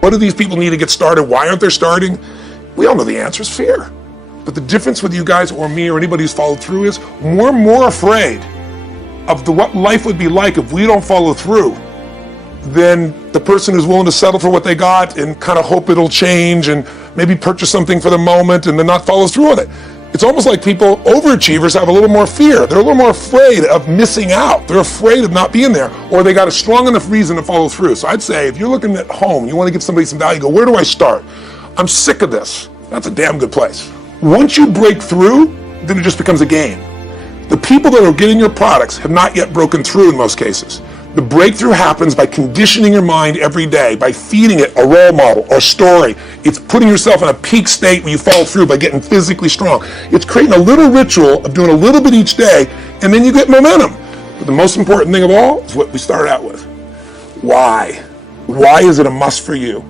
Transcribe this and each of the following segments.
What do these people need to get started? Why aren't they starting? We all know the answer is fear. But the difference with you guys or me or anybody who's followed through is we're more afraid of what life would be like if we don't follow through than the person who's willing to settle for what they got and kind of hope it'll change and maybe purchase something for the moment and then not follow through on it. It's almost like people, overachievers, have a little more fear. They're a little more afraid of missing out. They're afraid of not being there, or they got a strong enough reason to follow through. So I'd say if you're looking at home, you want to give somebody some value, go, where do I start? I'm sick of this. That's a damn good place. Once you break through, then it just becomes a game. The people that are getting your products have not yet broken through in most cases. The breakthrough happens by conditioning your mind every day, by feeding it a role model or story. It's putting yourself in a peak state where you follow through by getting physically strong. It's creating a little ritual of doing a little bit each day, and then you get momentum. But the most important thing of all is what we started out with. Why? Why is it a must for you?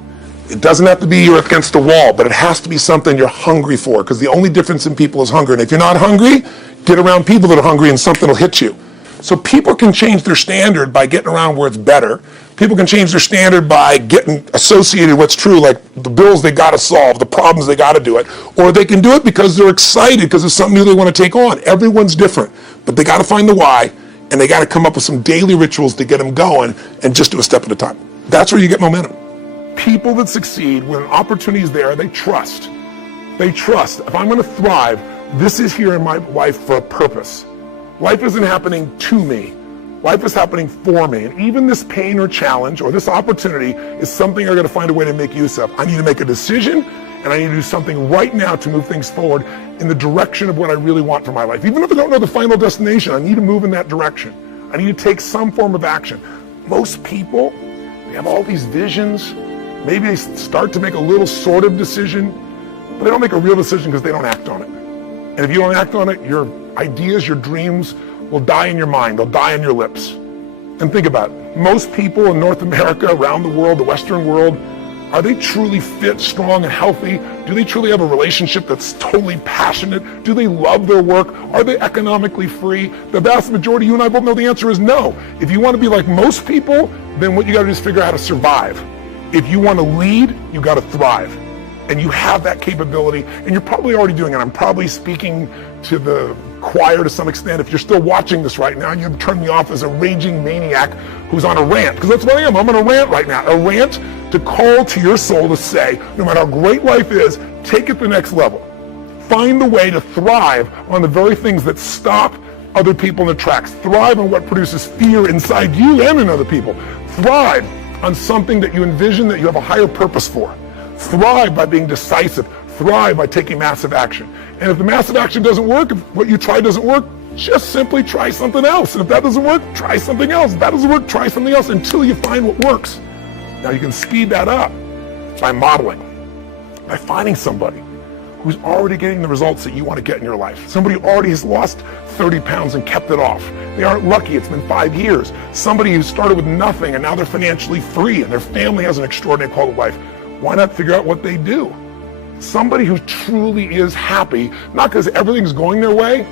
It doesn't have to be you're against the wall, but it has to be something you're hungry for, because the only difference in people is hunger. And if you're not hungry, get around people that are hungry and something will hit you. So people can change their standard by getting around where it's better. People can change their standard by getting associated with what's true, like the bills they got to solve, the problems they got to do it. Or they can do it because they're excited because it's something new they want to take on. Everyone's different, but they got to find the why, and they got to come up with some daily rituals to get them going and just do a step at a time. That's where you get momentum. People that succeed, when an opportunity is there, they trust. They trust. If I'm going to thrive, this is here in my life for a purpose. Life isn't happening to me. Life is happening for me. And even this pain or challenge or this opportunity is something I got to find a way to make use of. I need to make a decision, and I need to do something right now to move things forward in the direction of what I really want for my life. Even if I don't know the final destination, I need to move in that direction. I need to take some form of action. Most people, they have all these visions. Maybe they start to make a little sort of decision, but they don't make a real decision because they don't act on it. And if you don't act on it, your ideas, your dreams will die in your mind. They'll die on your lips. And think about it. Most people in North America, around the world, the Western world, are they truly fit, strong, and healthy? Do they truly have a relationship that's totally passionate? Do they love their work? Are they economically free? The vast majority, you and I both know the answer is no. If you want to be like most people, then what you got to do is figure out how to survive. If you want to lead, you got to thrive. And you have that capability, and you're probably already doing it. I'm probably speaking to the choir to some extent. If you're still watching this right now, you've turned me off as a raging maniac who's on a rant, because that's what I am. I'm on a rant right now. A rant to call to your soul to say, no matter how great life is, take it to the next level. Find the way to thrive on the very things that stop other people in their tracks. Thrive on what produces fear inside you and in other people. Thrive on something that you envision that you have a higher purpose for. Thrive by being decisive. Thrive by taking massive action. And if the massive action doesn't work, if what you try doesn't work, just simply try something else. And if that doesn't work, try something else. If that doesn't work, try something else until you find what works. Now you can speed that up by modeling, by finding somebody who's already getting the results that you want to get in your life. Somebody who already has lost 30 pounds and kept it off. They aren't lucky, it's been 5 years. Somebody who started with nothing and now they're financially free and their family has an extraordinary quality of life. Why not figure out what they do? Somebody who truly is happy, not because everything's going their way,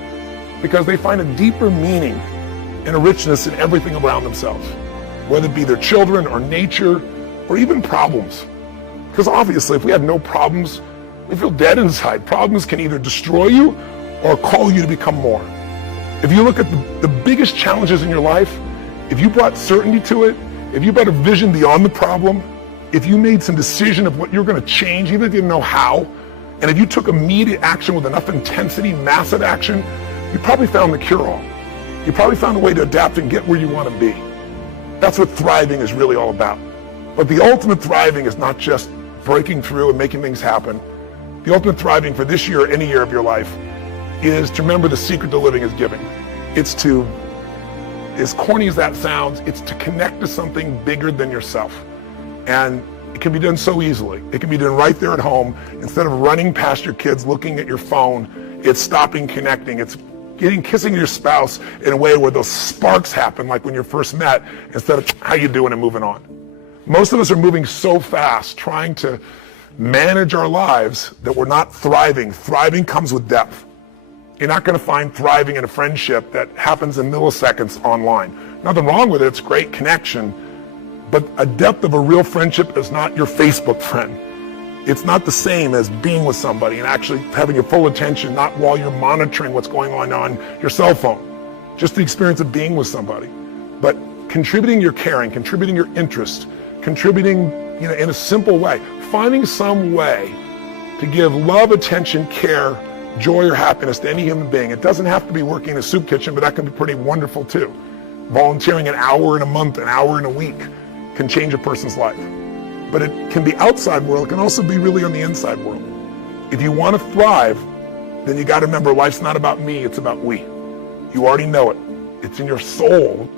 because they find a deeper meaning and a richness in everything around themselves, whether it be their children or nature or even problems. Because obviously, if we have no problems, we feel dead inside. Problems can either destroy you or call you to become more. If you look at the biggest challenges in your life, if you brought certainty to it, if you brought a vision beyond the problem, if you made some decision of what you're going to change, even if you didn't know how, and if you took immediate action with enough intensity, massive action, you probably found the cure-all. You probably found a way to adapt and get where you want to be. That's what thriving is really all about. But the ultimate thriving is not just breaking through and making things happen. The ultimate thriving for this year or any year of your life is to remember the secret to living is giving. It's to, as corny as that sounds, it's to connect to something bigger than yourself. And it can be done so easily. It can be done right there at home. Instead of running past your kids, looking at your phone, it's stopping connecting. It's kissing your spouse in a way where those sparks happen, like when you first met, instead of how you doing and moving on. Most of us are moving so fast, trying to manage our lives, that we're not thriving. Thriving comes with depth. You're not going to find thriving in a friendship that happens in milliseconds online. Nothing wrong with it. It's great connection. But a depth of a real friendship is not your Facebook friend. It's not the same as being with somebody and actually having your full attention, not while you're monitoring what's going on your cell phone. Just the experience of being with somebody. But contributing your caring, contributing your interest, contributing, in a simple way, finding some way to give love, attention, care, joy, or happiness to any human being. It doesn't have to be working in a soup kitchen, but that can be pretty wonderful too. Volunteering an hour in a month, an hour in a week can change a person's life. But it can be outside world, it can also be really on the inside world. If you want to thrive, then you got to remember life's not about me, it's about we. You already know it. It's in your soul